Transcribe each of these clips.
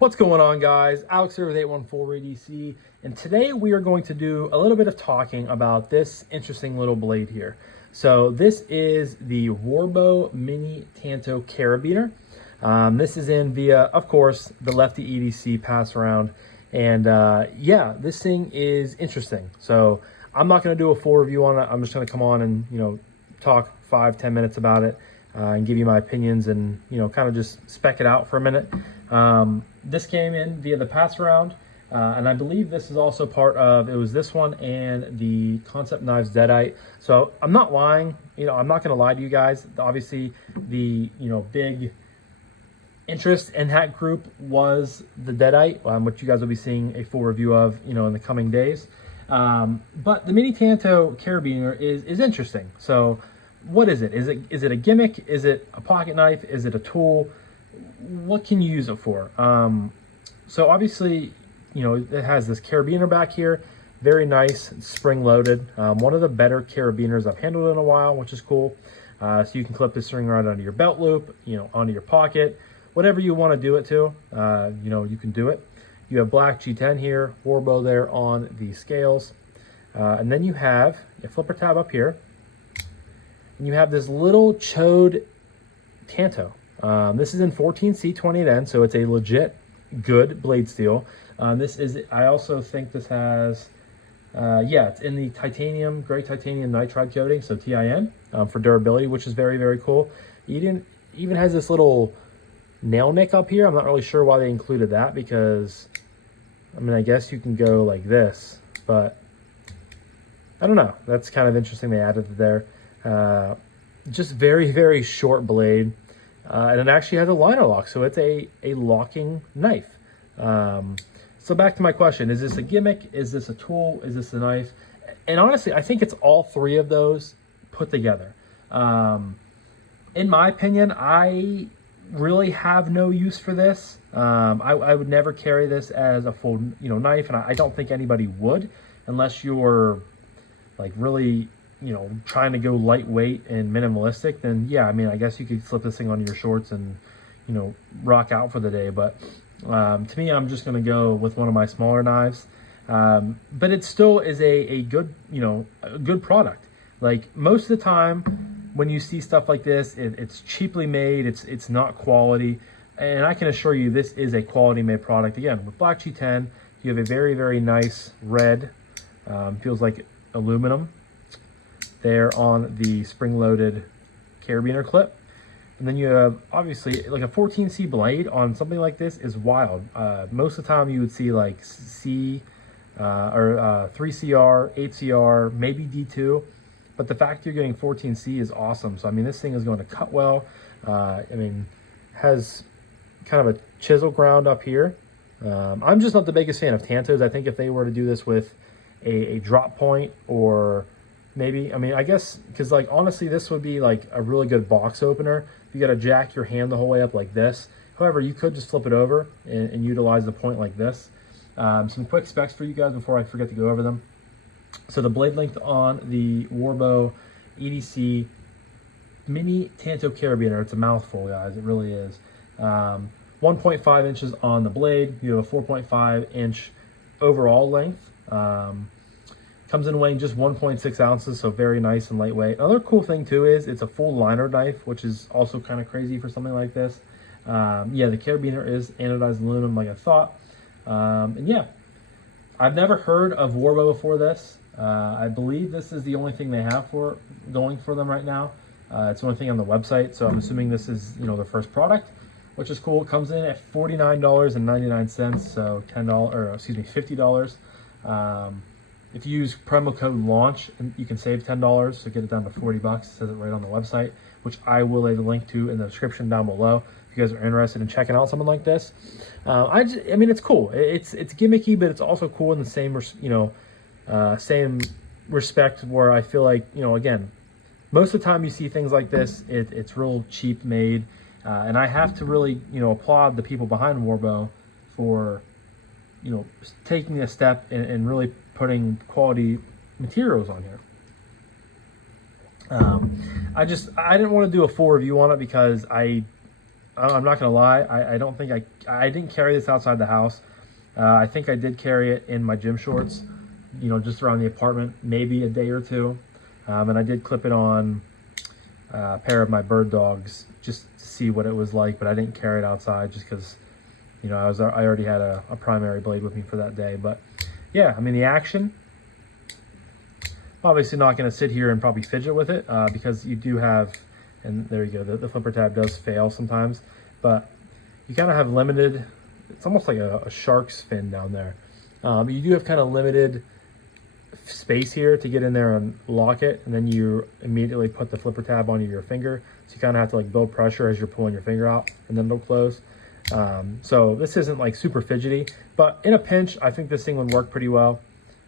What's going on, guys? Alex here with 814 EDC, and today we are going to do a little bit of talking about this interesting little blade here. So this is the Warbow Mini Tanto Carabiner. This is in via, of course, the Lefty EDC pass around, and yeah, this thing is interesting. So I'm not going to do a full review on it. I'm just going to come on and talk 5-10 minutes about it and give you my opinions and kind of just spec it out for a minute. This came in via the pass around, and I believe this is also part of, it was this one and the Concept Knives Deadite. So I'm not lying, I'm not going to lie to you guys. Obviously the, big interest in that group was the Deadite, which you guys will be seeing a full review of, in the coming days. But the Mini Tanto Carabiner is interesting. So what is it? Is it a gimmick? Is it a pocket knife? Is it a tool? What can you use it for? So obviously, it has this carabiner back here, very nice, spring loaded. One of the better carabiners I've handled in a while, which is cool. So you can clip this string right onto your belt loop, onto your pocket, whatever you want to do it to, you can do it. You have black G10 here, Warbow there on the scales. And then you have a flipper tab up here, and you have this little chode Tanto. This is in 14C20N, so it's a legit good blade steel. I also think this has, it's in the titanium, gray titanium nitride coating, so TIN, for durability, which is very, very cool. It even has this little nail nick up here. I'm not really sure why they included that, because, I guess you can go like this, but I don't know. That's kind of interesting they added it there. Just very, very short blade. And it actually has a liner lock, so it's a locking knife. So back to my question, is this a gimmick? Is this a tool? Is this a knife? And honestly, I think it's all three of those put together. In my opinion, I really have no use for this. I would never carry this as a full knife, and I don't think anybody would, unless you're like really trying to go lightweight and minimalistic. Then yeah, I guess you could slip this thing on your shorts and rock out for the day. But to me, I'm just going to go with one of my smaller knives. But it still is a good a good product. Like most of the time when you see stuff like this, it's cheaply made, it's not quality, and I can assure you this is a quality made product. Again, with black G10, you have a very, very nice red, feels like aluminum there on the spring-loaded carabiner clip. And then you have, obviously, like a 14C blade on something like this is wild. Most of the time you would see like C or 3CR, 8CR, maybe D2. But the fact you're getting 14C is awesome. So, this thing is going to cut well. Has kind of a chisel ground up here. I'm just not the biggest fan of Tantos. I think if they were to do this with a drop point, or maybe, I guess, because like honestly, this would be like a really good box opener. You got to jack your hand the whole way up like this. However, you could just flip it over and utilize the point like this. Some quick specs for you guys before I forget to go over them. So the blade length on the Warbow EDC Mini Tanto Carabiner, it's a mouthful, guys. It really is. 1.5 inches on the blade. You have a 4.5 inch overall length. Comes in weighing just 1.6 ounces, so very nice and lightweight. Another cool thing too is it's a full liner knife, which is also kind of crazy for something like this. Yeah, the carabiner is anodized aluminum, like I thought. And yeah, I've never heard of Warbow before this. I believe this is the only thing they have going for them right now. It's the only thing on the website, so I'm assuming this is their first product, which is cool. It comes in at $49.99, so $50. If you use promo code LAUNCH, you can save $10, so get it down to $40. It says it right on the website, which I will leave a link to in the description down below if you guys are interested in checking out something like this. It's cool. It's gimmicky, but it's also cool in the same same respect, where I feel like again, most of the time you see things like this, it's real cheap made, and I have to really applaud the people behind Warbow for taking a step and really putting quality materials on here. I didn't want to do a full review on it because I I'm not gonna lie, I don't think I didn't carry this outside the house. I think I did carry it in my gym shorts, you know, just around the apartment, maybe a day or two. And I did clip it on a pair of my bird dogs just to see what it was like, but I didn't carry it outside just because, you know, I already had a primary blade with me for that day. But yeah, I mean, the action, obviously not going to sit here and probably fidget with it because you do have, and there you go, the flipper tab does fail sometimes, but you kind of have limited, it's almost like a shark's fin down there. You do have kind of limited space here to get in there and lock it, and then you immediately put the flipper tab onto your finger, so you kind of have to like build pressure as you're pulling your finger out, and then it'll close. So this isn't like super fidgety, but in a pinch, I think this thing would work pretty well.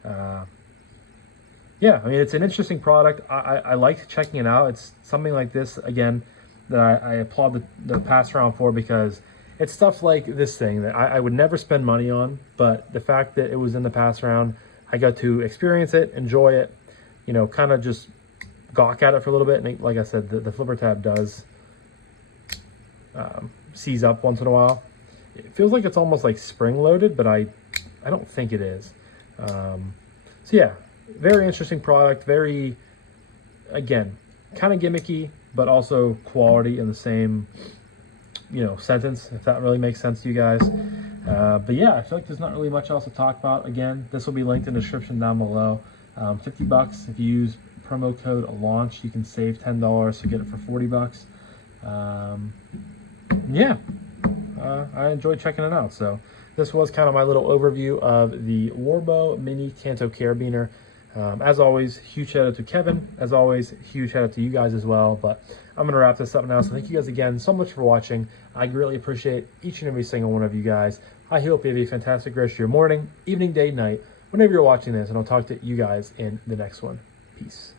Yeah, I mean, it's an interesting product. I liked checking it out. It's something like this, again, that I applaud the passaround for, because it's stuff like this thing that I would never spend money on, but the fact that it was in the passaround, I got to experience it, enjoy it, you know, kind of just gawk at it for a little bit. And like I said, the flipper tab does seize up once in a while. It feels like it's almost like spring-loaded, but I don't think it is. So yeah, very interesting product. Very, again, kind of gimmicky, but also quality in the same, you know, sentence, if that really makes sense to you guys. But yeah, I feel like there's not really much else to talk about. Again, this will be linked in the description down below. 50 bucks. If you use promo code LAUNCH, you can save $10, so get it for 40 bucks. Yeah, I enjoyed checking it out. So this was kind of my little overview of the Warbow Mini Tanto Carabiner. As always, huge shout out to Kevin. As always, huge shout out to you guys as well. But I'm going to wrap this up now. So thank you guys again so much for watching. I greatly appreciate each and every single one of you guys. I hope you have a fantastic rest of your morning, evening, day, night, whenever you're watching this. And I'll talk to you guys in the next one. Peace.